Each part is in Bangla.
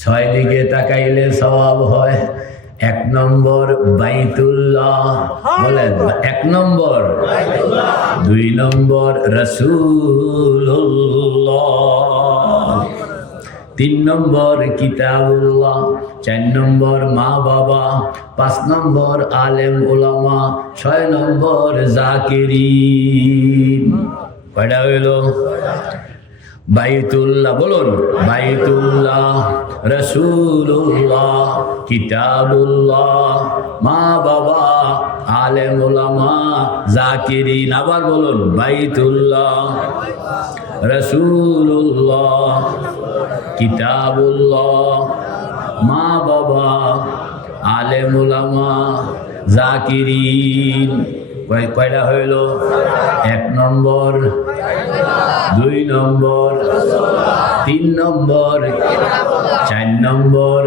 ছয় দিকে তাকাইলে সওয়াব হয়। এক নম্বর বাইতুল্লাহ, বলেন এক নম্বর, দুই নম্বর রাসূলুল্লাহ, তিন নম্বর কিতাবুল্লাহ, চার নম্বর মা বাবা, পাঁচ নম্বর আলেম ওলামা, ছয় নম্বর জাকিরিন। কয়টা হইল? বাইতুল্লাহ, বলুন বাইতুল্লাহ, রাসূলুল্লাহ, কিতাবুল্লাহ, মা বাবা, আলেম ওলামা, জাকিরিন। আবার বলুন বাইতুল্লাহ, রাসূলুল্লাহ, কিতাবুল্লাহ, মা বাবা, আলেম ওলামা, জাকিরিন। কয়টা হইল? এক নম্বর, দুই নম্বর, তিন নম্বর, চার নম্বর,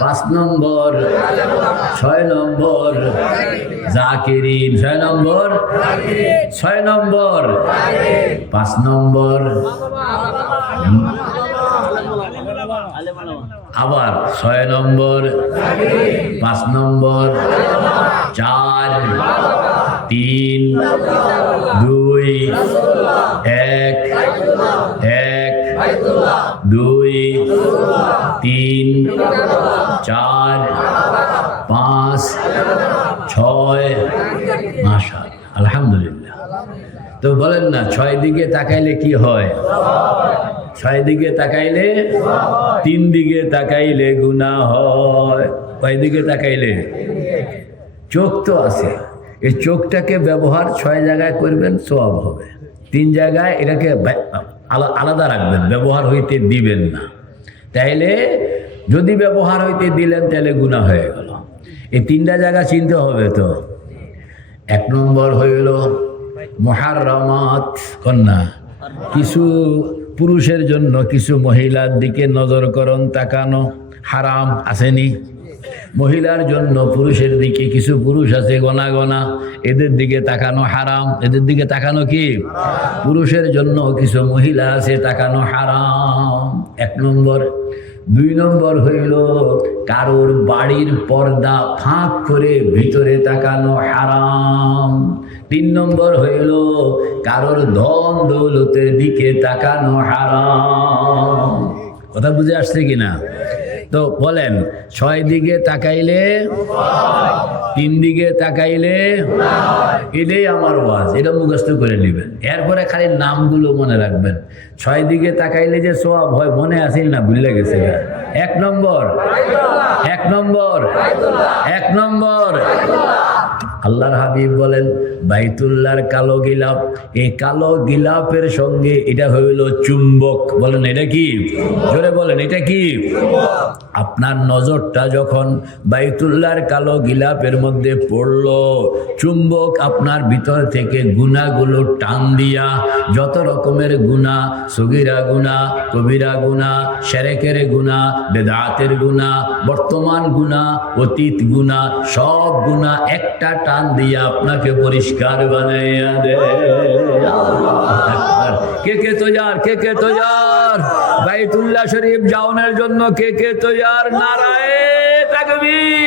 পাঁচ নম্বর, ছয় নম্বর জাকিরিন। ছয় নম্বর, ছয় নম্বর, পাঁচ নম্বর, আবার ছয় নম্বর, পাঁচ নম্বর, চার, তিন, দুই, এক, এক, দুই, তিন, চার, পাঁচ, ছয়। মাশাআল্লাহ, আলহামদুলিল্লাহ। তো বলেন না, ছয় দিকে তাকাইলে কি হয়? ছয় দিকে তাকাইলে, তিন দিকে তাকাইলে গুনাহ হয়। কয় দিকে তাকাইলে? চোখ তো আছে, এই চোখটাকে ব্যবহার ছয় জায়গায় করবেন, সওয়াব হবে। তিন জায়গায় এটাকে আলাদা রাখবেন, ব্যবহার হইতে দিবেন না। তাইলে যদি ব্যবহার হইতে দিলেন তাহলে গুনাহ হয়ে গেল। এই তিনটা জায়গা চিনতে হবে। তো এক নম্বর হইল মুহাররামাত, কন্যা, কিছু পুরুষের জন্য কিছু মহিলার দিকে নজর করুন, তাকানো হারাম, আসেনি? মহিলার জন্য পুরুষের দিকে কিছু পুরুষ আছে গোনা গোনা, এদের দিকে তাকানো হারাম। এদের দিকে তাকানো কি? পুরুষের জন্য কিছু মহিলা আছে, তাকানো হারাম। এক নম্বর। দুই নম্বর হইল কারোর বাড়ির পর্দা ফাঁক করে ভিতরে তাকানো হারাম। তিন নম্বর হইল কারোর ধন দৌলতের দিকে তাকানো হারাম। কথা বুঝে আসছে কিনা? তো বলেন, ছয় দিকে তাকাইলে, তিন দিকে তাকাইলে, এটাই আমার ওয়াজ, এটা মুখস্থ করে নেবেন। এরপরে খালি নামগুলো মনে রাখবেন। ছয় দিকে তাকাইলে যে সওয়াব হয়, মনে আসেন না, ভুলে গেছে। এক নম্বর, এক নম্বর, এক নম্বর। আল্লাহর হাবিব বলেন বাইতুল্লাহর কালো গিলাপ, এই কালো গিলাপের সঙ্গে এটা হইল চুম্বক। বলেন এটা কি? জোরে বলেন এটা কি? আপনার নজরটা যখন বাইতুল্লাহর কালো গিলাপের মধ্যে পড়লো, চুম্বক আপনার ভিতর থেকে গুনাহগুলো টান দিয়া, যত রকমের গুনাহ, সগীরা গুনাহ, কবিরা গুনাহ, শিরকের গুনাহ, বেদাতের গুনাহ, বর্তমান গুনাহ, অতীত গুনাহ, সব গুনাহ একটা টান দিয়া আপনাকে পরিষ্কার বানাইয়া দে। কে কে তৈয়ার? কে কে তৈয়ার বাইতুল্লাহ শরীফ যাওয়ার জন্য? কে কে তৈয়ার? নারায়ে তাকবীর।